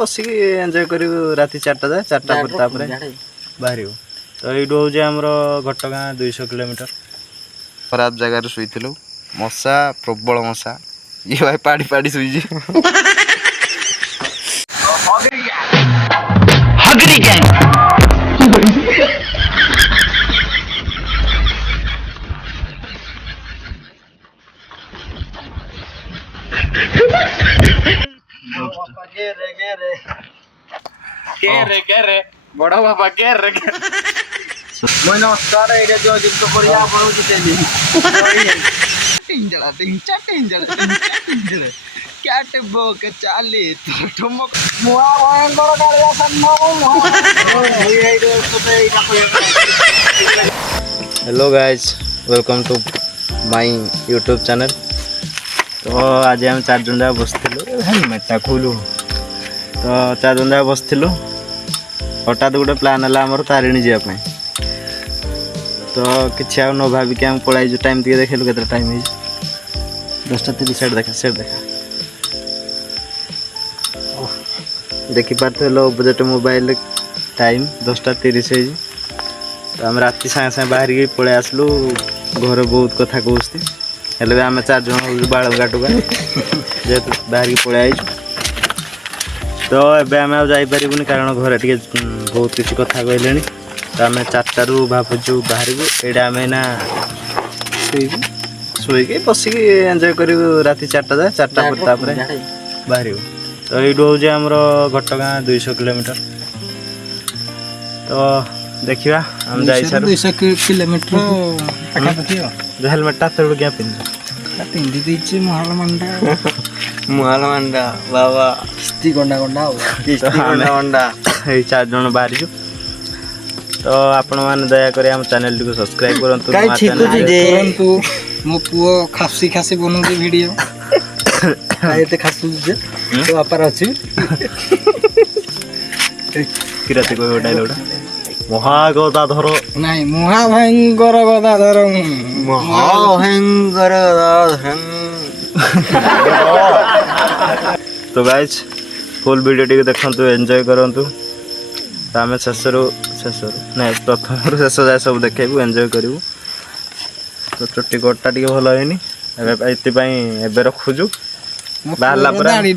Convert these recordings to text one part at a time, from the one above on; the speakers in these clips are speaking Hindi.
बसिक एंजॉय कर राति 4टा जाए 4टा पर बाहर तो ये हूँ आमर घटगाँ 200 किलोमीटर खराब जगार शुलु मशा प्रबल मशा ये भाई पाड़ी पाड़ी शुई बड़ा बाबा नमस्कार जो जिनको hello guys welcome to my YouTube channel. तो आज हम 4 जन जाक बसलु हेलमेटा खोलू तो 4 जन जाक बसलु हठात गोटे प्लान है आमर तारिणी जावाई तो किसी आ न भाविक आम पलैजु टाइम टे देखलु के टाइम हो 10:30 सेट देखा देखिपारे लो बजेट मोबाइल टाइम 10:30 हो तो आम राति सागे सागे बाहर के पलि आसलु घर बहुत कथा कहते हेल्ले भी आम 4 जन बाल गाटुगा जेहेतु बाहर की पलि आई तो एबे आम जापरूनी कारण घर टे बहुत किसी कथा कहले तो आम 4टारू भावुँ बाहर को ये आम ना शुक बसिक एंजॉय कर राति 4टा जाए 4टा पर बाहर तो ये हूँ आमर घटगाँ 200 किलोमीटर तो देखा आम जाई 200 किलोमीटर हेलमेटा तो क्या पिंधि देछि मुहाल मंडा बाबा किस्ती गंडा गंडा ये 4 जन बाहर तो आपण मैंने दयाकोरी आम चैनल टी सब्सक्राइब करंतु मो पुओ खासी खासी बनौछि वीडियो एते खासु जे तो अपार अछि किराती कोई डायलॉग महागदाधर नहीं महाभयंकर गदाधर महाभयंकर तो गाइज फुल वीडियो टी देखंतु एंजॉय करंतु तो आम शेष नहीं प्रथम शेष जाए सब देखू एंजॉय करूँ तो चोटी गोटा टी भल है रखुचु बाहर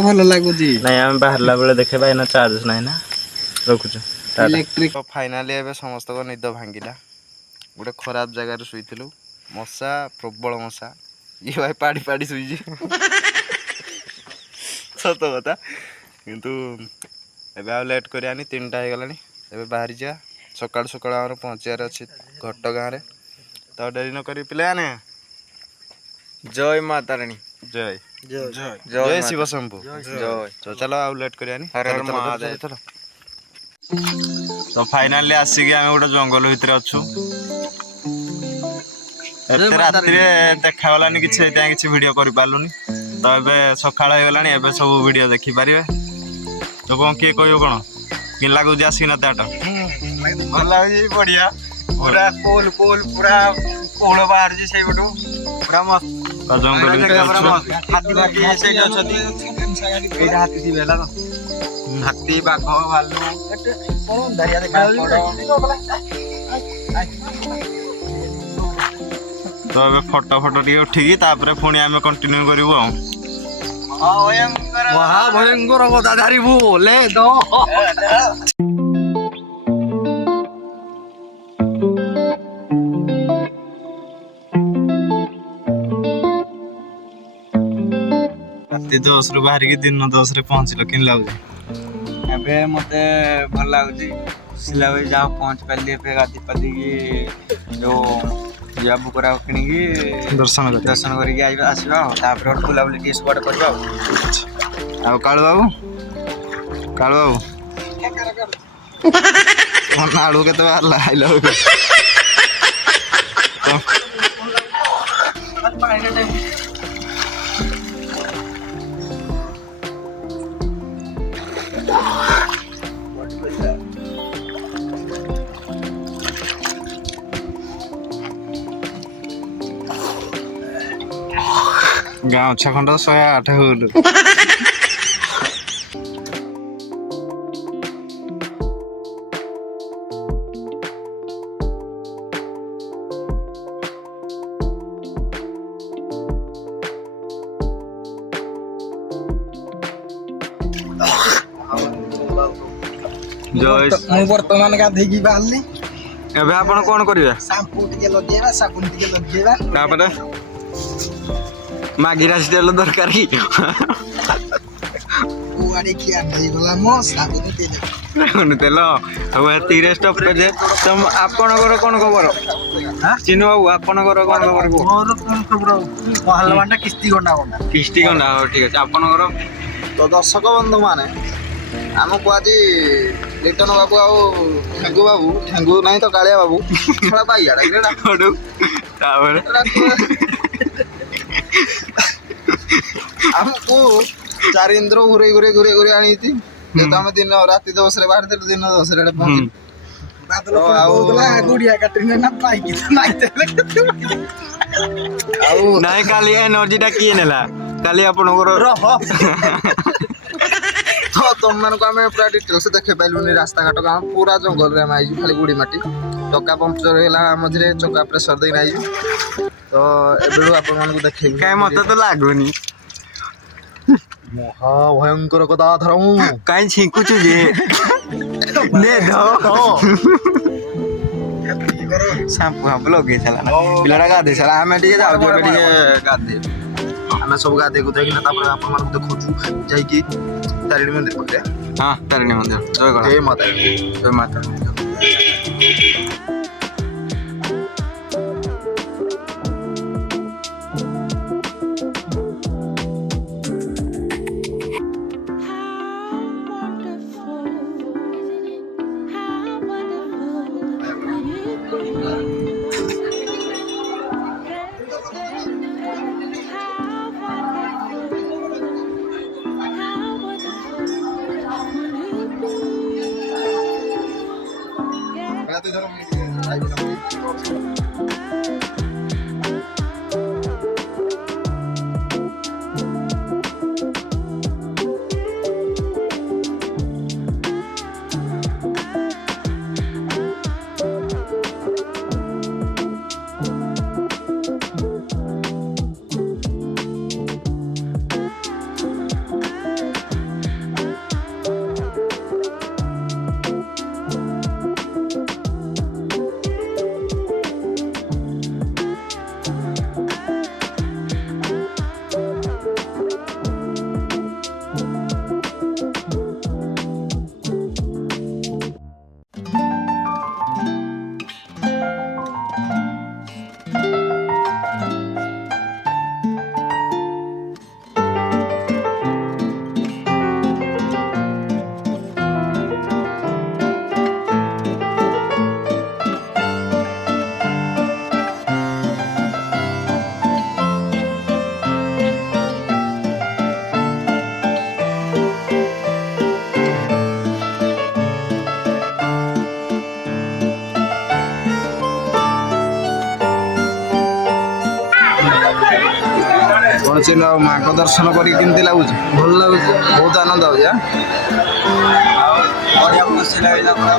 भल लगुच नहीं आम बाहर बेले देखेबा एना चार्ज ना ना रखुचु इलेक्ट्रिक फाइनाली समस्त निद भांगिला गोटे खराब जगार शुलु मशा प्रबल मशा ये भाई पाड़ी पाड़ी शुई सत कथा किंतु एबे आ लेट करियानी 3टा हो गलानी एबे बाहर जा सकाळ सकाळ आमर पहुँचार अच्छे घटगाँ रे तो डेरी न करी पिले आने जय माँ तारिणी जय जय जय शिव शंभु जय तो चलो आ लेट करियानी चलो तो फाइनली आसिक आम गोटे जंगल भितर अच्छु एते राति देखागलानी किसी वीडियो कर पार्लुनी तो एबे सकाळ हो गलानी एबे सब वीडियो देखि पारिबे तो कौन किए कह कौन कि लगुच आसिक ना ताट भल लगे बढ़िया पूरा पोल पोल पूरा कोहल बाहर से पटू पूरा मस्त जंगल हाथी बाकी हाथी थी बेला तो हाथी बाघ भालू तो ए फोटो फोटो टी उठिकी पुणी आम कंटिन्यू करूँ महाभयंकर गदाधारी बोले दो राति 10 रु बाहर की दिन 10 रे पहुँचल कि लगुच एबे मते भल लागुची खुशी लगे जहाँ पहुँच पाली गाधी पादी जो जाबू करा कि दर्शन करके आसवा बुलाबुली टी स्पॉट करवा कालू बाबू आलू के बाहर आइल गाँव 6 खंड 108 होलु ମୁଁ ବର୍ତ୍ତମାନ ଗାଧେଇକି ବାହାରିଲି। ଏବେ ଆପଣ କଣ କରିବେ? ସାମ୍ପୁ ଟିକେ ଲଗେଇବା, ସାବୁନ ଟିକେ ଲଗେଇବା, ତାପରେ ମାଗିରାସି ତେଲ ଦରକାର କି? କୁଆଡେ ଖିଆ ହେଇଗଲା ମୋ ସାବୁନ ତେଲ। ତେଲ ଆଉ ଏତିକିରେ ଷ୍ଟପେଜ। ଆପଣଙ୍କର କଣ ଖବର? ଚିନୁ ବାବୁ ଆପଣଙ୍କର କଣ ଖବର କୁହ? ମୋର କଣ ଖବର? ପହଲବାନଟା କିସ୍ତି ଗଣ୍ଡା ଗଣ୍ଡା। କିସ୍ତି ଗଣ୍ଡା, ହଉ ଠିକ ଅଛି। ଆପଣଙ୍କର? ତ ଦର୍ଶକ ବନ୍ଧୁ ମାନେ ଆମକୁ ଆଜି ଲିଟନ ବାବୁ ଆଉ ଠେଙ୍ଗୁ ବାବୁ, ଠେଙ୍ଗୁ ନାହିଁ ତ କାଳିଆ ବାବୁ, ତାପରେ ଆମକୁ ଚାରି ଇନ୍ଦ୍ର ଘୁରେଇ ଆଣିଛି। ଯେହେତୁ ଆମେ ଦିନ ରାତି 10ରେ ବାହାରିଥିଲୁ, ଦିନ 10ରେ ପହଞ୍ଚିଲୁ। ନାଇଁ କାଲି ଏନର୍ଜି ଟା କିଏ ନେଲା? କାଲି ଆପଣଙ୍କର ତ ତମମାନଙ୍କୁ ଆମେ ପୁରା ଡିଟେଲ୍ସ ଦେଖେଇ ପାଇଲୁନି। ରାସ୍ତାଘାଟ କାମ ପୁରା ଜଙ୍ଗଲରେ ଆମେ ଆଇଛୁ, ଖାଲି ଗୁଡ଼ି ମାଟି। ଚକା ପମ୍ପଚର ହେଲା ମଝିରେ, ଚକା ପ୍ରେସର ଦେଇକି ଆଇଛୁ। ତ ଏବେଠୁ ଆପଣମାନଙ୍କୁ ଦେଖେଇବୁ। କାଇଁ ମତେ ତ ଲାଗୁନି। ମହା ଭୟଙ୍କର କଥା ଧର ମୁଁ କାଇଁ ଛିଙ୍କୁଛୁ ଯେ? ସାମ୍ପୁ ଫାମ୍ପୁ ଲଗେଇ ସାରିଲା, ପିଲାଟା ଗାଧେଇ ସାରିଲା। ଆମେ ଟିକେ ଯାଉଛୁ ଏବେ ଟିକେ ଗାଧେଇବୁ। ଆମେ ସବୁ ଗାଧେଇକୁ ଯାଇକିନା ତାପରେ ଆପଣମାନଙ୍କୁ ଦେଖଉଛୁ ଯାଇକି ତାରିଣୀ ମନ୍ଦିର ପାଖରେ। ହଁ, ତାରିଣୀ ମନ୍ଦିର। ଜୟ ମାତା ଜୟ ମାତା। କଣ ଚିହ୍ନ ମାଙ୍କ ଦର୍ଶନ କରିକି କେମିତି ଲାଗୁଛି? ଭଲ ଲାଗୁଛି, ବହୁତ ଆନନ୍ଦ ହଉଛି। ବଢିଆ ଖୁସି ଲାଗିଲା, ପୁରା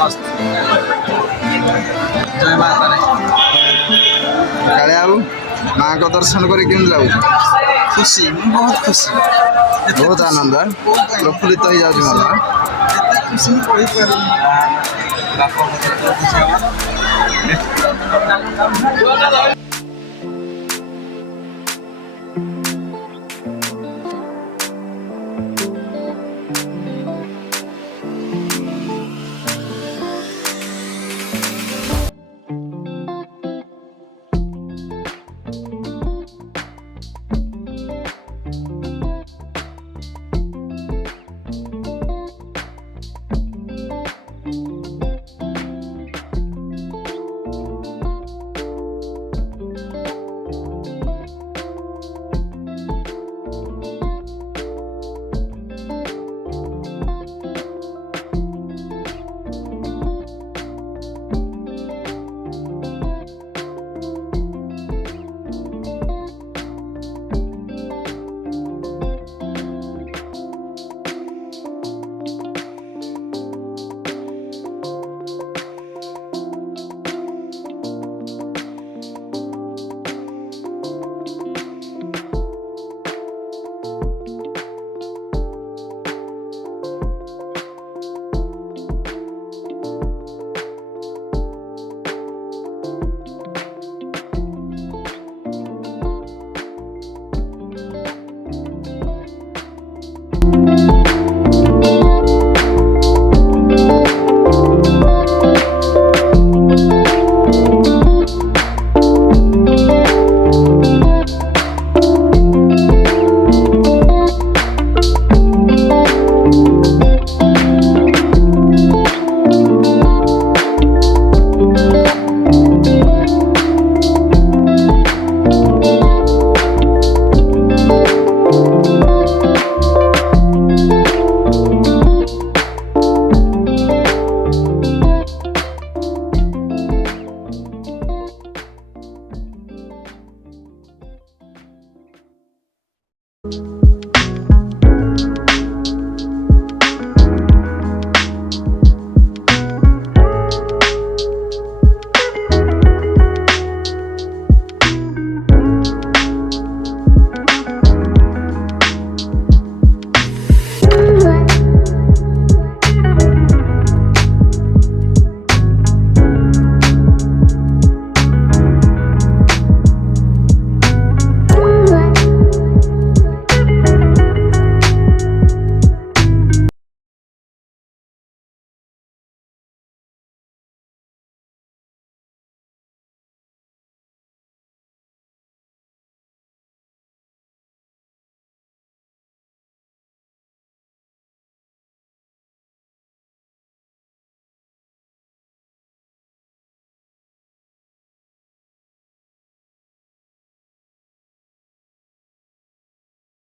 ମସ୍ତ। ଜୟ ମା ତାରିଣୀ। କାଳିଆ ବାବୁ, ମାଙ୍କ ଦର୍ଶନ କରି କେମିତି ଲାଗୁଛି? ଖୁସି, ବହୁତ ଖୁସି, ବହୁତ ଆନନ୍ଦ, ପ୍ରଫୁଲ୍ଲିତ ହେଇଯାଉଛି ମନ। ଏତେ ଖୁସି ମୁଁ କହିପାରୁନି।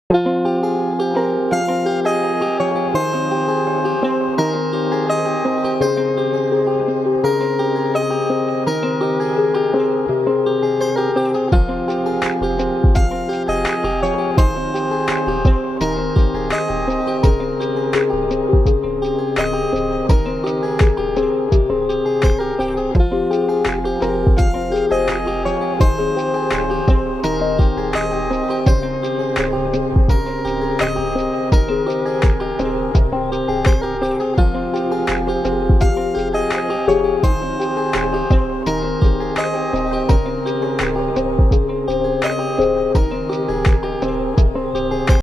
है।